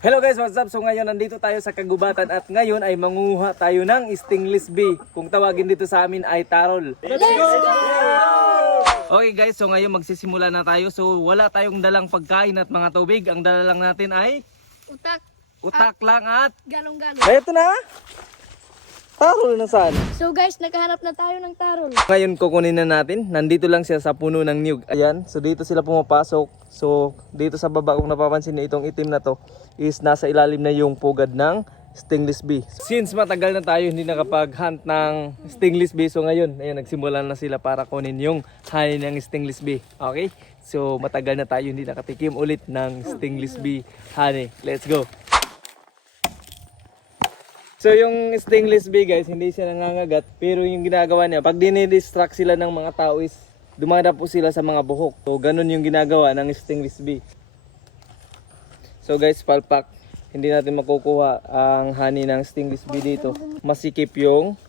Hello guys, what's up? So ngayon nandito tayo sa kagubatan at ngayon ay manguha tayo ng stingless bee. Kung tawagin dito sa amin ay tarol. Let's go! Okay guys, so ngayon magsisimula na tayo. So wala tayong dalang pagkain at mga tubig. Ang dala lang natin ay utak lang at galong-galong. ay ito na! Tarol na saan? So guys, naghahanap na tayo ng tarol. Ngayon kukunin na natin. Nandito lang siya sa puno ng niyog. Ayan, so dito sila pumapasok. So dito sa baba kung napapansin niyo itong itim na to is nasa ilalim na yung pugad ng stingless bee. Since matagal na tayo hindi nakapag-hunt ng stingless bee, so ngayon, ayan, nagsimulan na sila para kunin yung honey ng stingless bee. Okay? So matagal na tayo hindi nakatikim ulit ng stingless bee honey. Let's go! So yung stingless bee guys, hindi siya nangangagat, pero yung ginagawa niya, pag dinidistract sila ng mga tao is dumadapo sila sa mga buhok. So ganun yung ginagawa ng stingless bee. So guys, palpak, hindi natin makukuha ang honey ng stingless bee dito. Masikip yung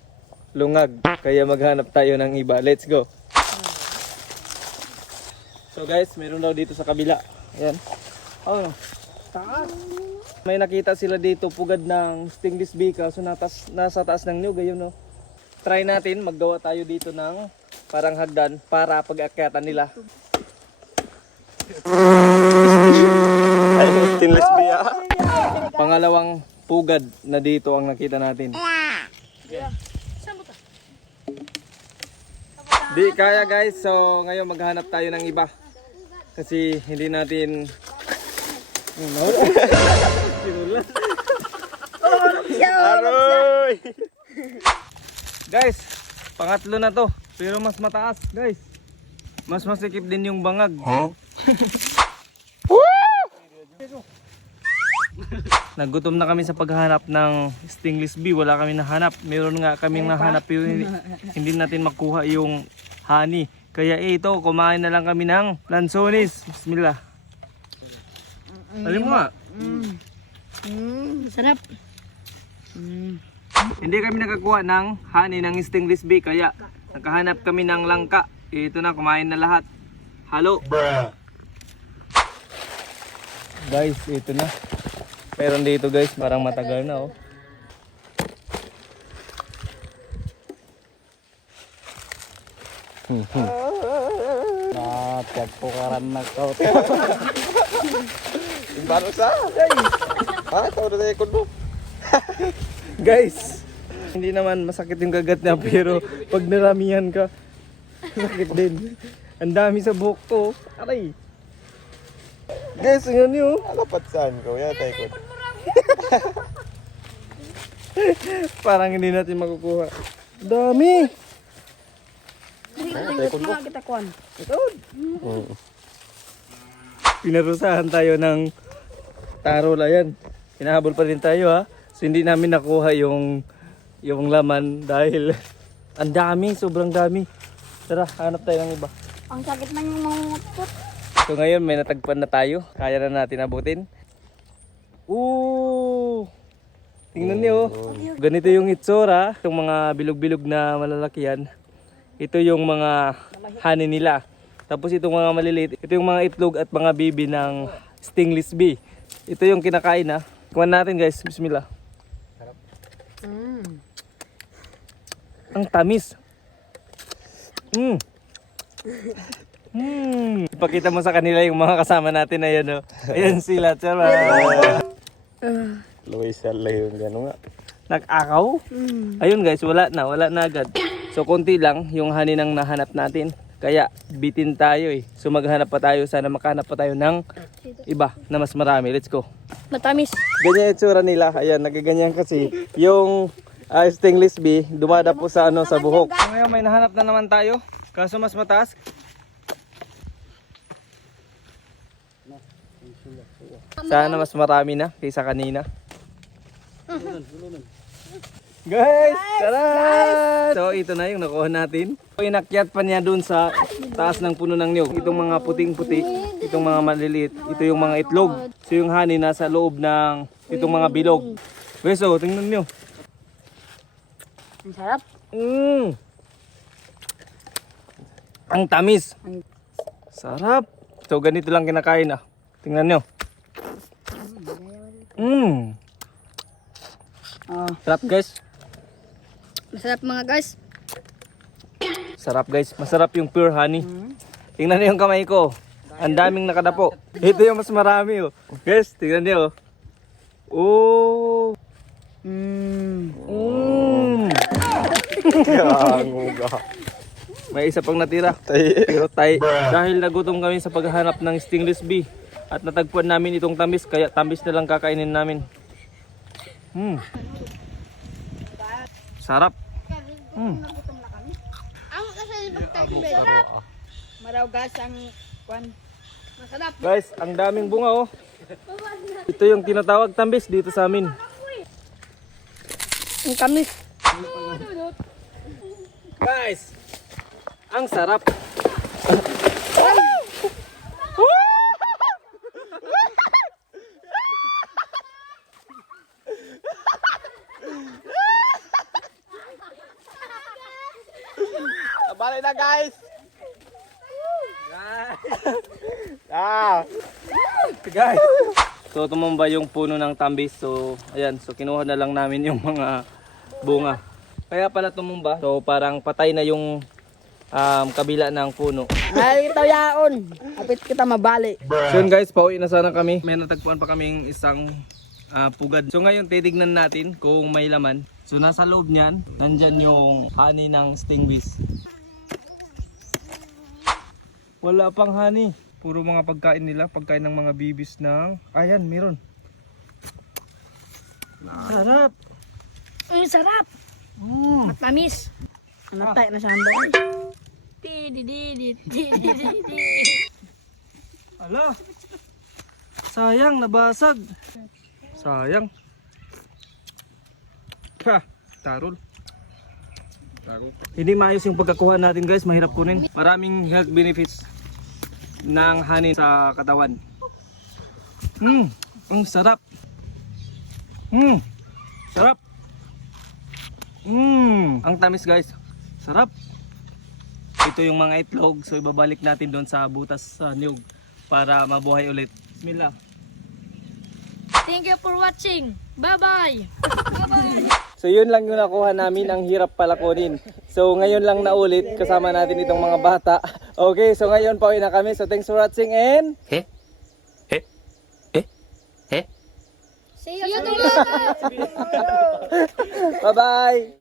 lungag, kaya maghanap tayo ng iba. Let's go! So guys, meron daw dito sa kabila. Ayan. Oh no. Taas! May nakita sila dito pugad ng stingless bee kaso nasa taas ng niyog, ayun no. Try natin, maggawa tayo dito ng parang hagdan para pag-akyatan nila. Ay, stingless bee ah. Pangalawang pugad na dito ang nakita natin. Di kaya guys, so ngayon maghanap tayo ng iba. Kasi hindi natin Aroy! Guys, pangatlo na to. Pero mas mataas, guys. Mas masikip din yung bangag. Huh? Nagutom na kami sa paghahanap ng stingless bee. Wala kami nahanap. Meron nga kaming nahanap pero hindi natin makuha yung honey. Kaya ito, kumain na lang kami ng lansones. Bismillah. Alam mo nga. Sarap. Hindi kami nakakuha ng honey ng stingless bee kaya nakahanap kami ng langka. Ito na, kumain na lahat. Halo. Guys, ito na. Meron dito guys, parang matagal na oh. Pagpukaran na ka. Baru sa, guys. Tahu na tayo mo. Guys, hindi naman masakit yung gagat niya pero pag naramihan ka, sakit din. Ang dami sa buhok ko. Aray. Guys, yun yun. Alapat saan ko? Ya tayo ko. Parang hindi natin makukuha. Dami. Kita kuan. Ito. Pinarusahan tayo ng tarol, ayan. Hinahabol pa rin tayo ha. So hindi namin nakuha yung laman dahil ang dami, sobrang dami. Tara, hanap tayo ng iba. Ang sakit man yung mangungutkot. So ngayon may natagpan na tayo. Kaya na natin abutin. Ooh! Tingnan niyo. Ganito yung itsura. Itong mga bilog-bilog na malalaki yan. Ito yung mga honey nila. Tapos itong mga maliliit, ito yung mga itlog at mga bibi ng stingless bee. Ito yung kinakain ha. Kuha natin guys, bismillah. Ang tamis. Ipakita mo sa kanila yung mga kasama natin, ayan o. Ayan sila, tsara. Luis yung gano'n nga. Nag-akaw? Ayun guys, wala na agad. So konti lang yung honey nang nahanap natin. Kaya bitin tayo eh. So maghanap pa tayo, sana makahanap pa tayo ng iba na mas marami. Let's go. Matamis. Ganyan yung itsura nila. Ayan, nagaganyan kasi yung stingless bee dumadapo sa sa buhok. So, ngayon may nahanap na naman tayo. Kaso mas mataas. Sana mas marami na kaysa kanina. Guys, tara! So ito na yung nakuha natin. Inakyat pa niya dun sa taas ng puno ng niyog. Itong mga puting-puti, itong mga maliliit, ito yung mga itlog. So yung honey nasa loob ng itong mga bilog. Guys, so tingnan niyo. Ang sarap. Ang tamis. Sarap. So ganito lang kinakain ah. Tingnan nyo. Oh, Sarap guys. masarap mga guys. Sarap guys. Masarap yung pure honey. Tingnan niyo yung kamay ko. Ang daming nakadapo. Ito yung mas marami oh. Guys, tingnan niyo oh. Oh. Yango ka. May isa pang natira. Pero dahil nagutom kami sa paghahanap ng stingless bee at natagpuan namin itong tamis, kaya tamis na lang kakainin namin. Sarap. Ang kasi masarap. Maraw guys ang kwan. Masarap. Guys, ang daming bunga oh. Ito yung tinatawag tamis dito sa amin. Ang kamis. Guys, ang sarap. Balik na guys. Guys. So tumumba yung puno ng tambis. So ayan, so kinuha na lang namin yung mga bunga. Kaya pala tumumba. So parang patay na yung kabila ng puno. Ay, ito yaon. Apit kita mabali. So yun guys, pauwi na sana kami. May natagpuan pa kaming isang pugad. So ngayon titignan natin kung may laman. So nasa loob niyan, nandyan yung honey ng stingbees. Wala pang honey. Puro mga pagkain nila, pagkain ng mga bibis ng... Ayan, meron. Sarap. Ang sarap. Matamis. Ano tayo na sando? Ala. Sayang, nabasag. Sayang. Ha, tarol. Hindi maayos yung pagkakuha natin guys, mahirap kunin. Maraming health benefits ng honey sa katawan. Ang sarap. Sarap. Ang tamis guys. Sarap. Ito yung mga itlog, so ibabalik natin doon sa butas sa niyog para mabuhay ulit. Bismillah. Thank you for watching. Bye-bye. So yun lang yung nakuha namin, ang hirap pala kunin. So ngayon lang naulit kasama natin itong mga bata. Okay, so ngayon pauwi na kami. So thanks for watching and... See you tomorrow. Bye-bye!